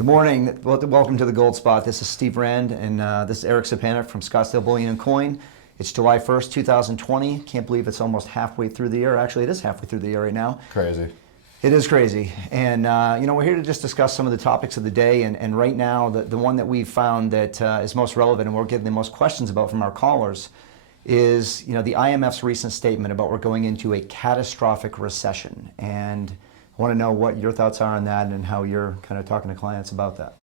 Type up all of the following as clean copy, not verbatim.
Good morning. Welcome to the Gold Spot. This is Steve Rand, and this is Eric Sepanek from Scottsdale, Bullion and Coin. It's July 1st, 2020. Can't believe it's almost halfway through the year. Actually, it is halfway through the year right now. Crazy. It is crazy. And, we're here to just discuss some of the topics of the day. And right now, the one that we've found that is most relevant and we're getting the most questions about from our callers is, the IMF's recent statement about we're going into a catastrophic recession. And I want to know what your thoughts are on that and how you're kind of talking to clients about that.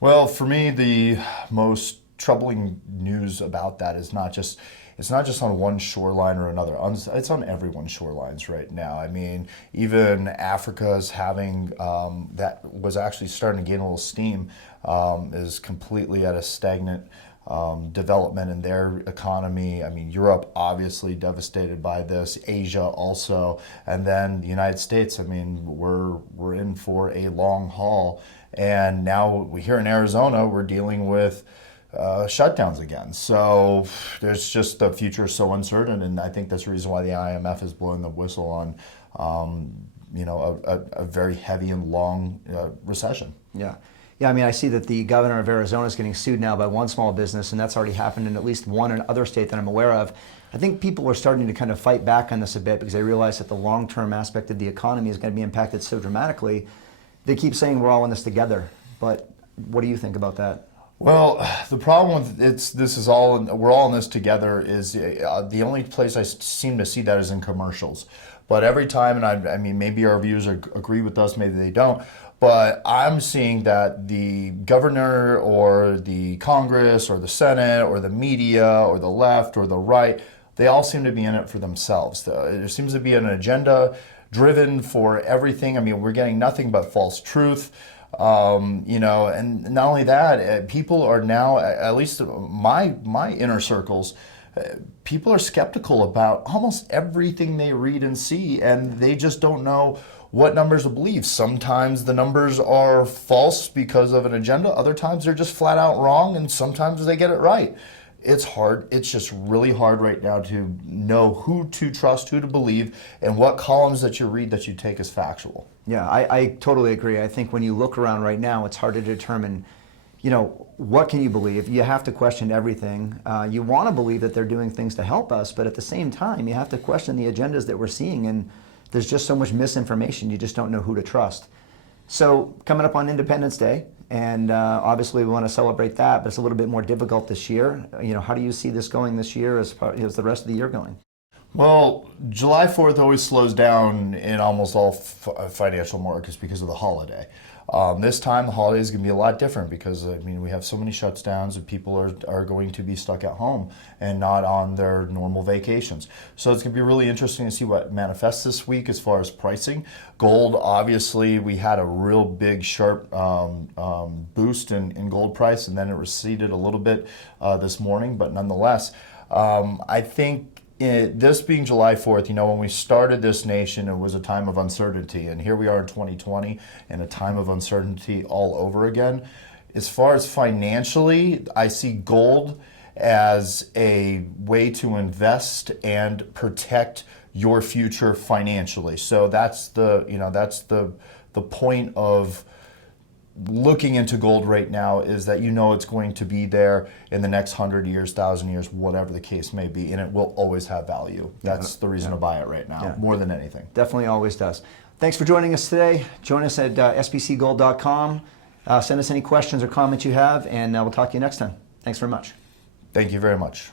Well, for me, the most troubling news about that is it's not just on one shoreline or another. It's on everyone's shorelines right now. I mean, even Africa's having that was actually starting to gain a little steam, is completely at a stagnant development in their economy. I mean, Europe obviously devastated by this, Asia also, and then the United States. I mean, we're in for a long haul, and now here in Arizona we're dealing with shutdowns again. So there's just the future is so uncertain, and I think that's the reason why the IMF is blowing the whistle on a very heavy and long recession. Yeah, I mean, I see that the governor of Arizona is getting sued now by one small business, and that's already happened in at least one other state that I'm aware of. I think people are starting to kind of fight back on this a bit because they realize that the long-term aspect of the economy is going to be impacted so dramatically. They keep saying we're all in this together, but what do you think about that? Well, the problem with we're all in this together is the only place I seem to see that is in commercials. But every time, and I mean, maybe our viewers agree with us, maybe they don't, but I'm seeing that the governor or the Congress or the Senate or the media or the left or the right, they all seem to be in it for themselves. There seems to be an agenda driven for everything. I mean, we're getting nothing but false truth. And not only that, people are now, at least my inner circles, people are skeptical about almost everything they read and see, and they just don't know what numbers to believe. Sometimes the numbers are false because of an agenda. Other times they're just flat out wrong, and sometimes they get it right. It's hard. It's just really hard right now to know who to trust, who to believe, and what columns that you read that you take as factual. Yeah, I totally agree. I think when you look around right now, it's hard to determine, what can you believe? You have to question everything. You want to believe that they're doing things to help us, but at the same time, you have to question the agendas that we're seeing, and there's just so much misinformation, you just don't know who to trust. So coming up on Independence Day, and obviously we want to celebrate that, but it's a little bit more difficult this year. How do you see this going this year as the rest of the year going? Well, July 4th always slows down in almost all financial markets because of the holiday. This time the holiday is going to be a lot different because, we have so many shutdowns and people are going to be stuck at home and not on their normal vacations. So it's going to be really interesting to see what manifests this week as far as pricing. Gold, obviously, we had a real big sharp boost in gold price, and then it receded a little bit this morning, but nonetheless, I think this being July 4th, when we started this nation, it was a time of uncertainty. And here we are in 2020 in a time of uncertainty all over again. As far as financially, I see gold as a way to invest and protect your future financially. So that's the point of looking into gold right now, is that it's going to be there in the next 100 years, 1,000 years, whatever the case may be, and it will always have value. That's the reason to buy it right now, more than anything. Definitely always does. Thanks for joining us today. Join us at sbcgold.com. Send us any questions or comments you have, and we'll talk to you next time. Thanks very much. Thank you very much.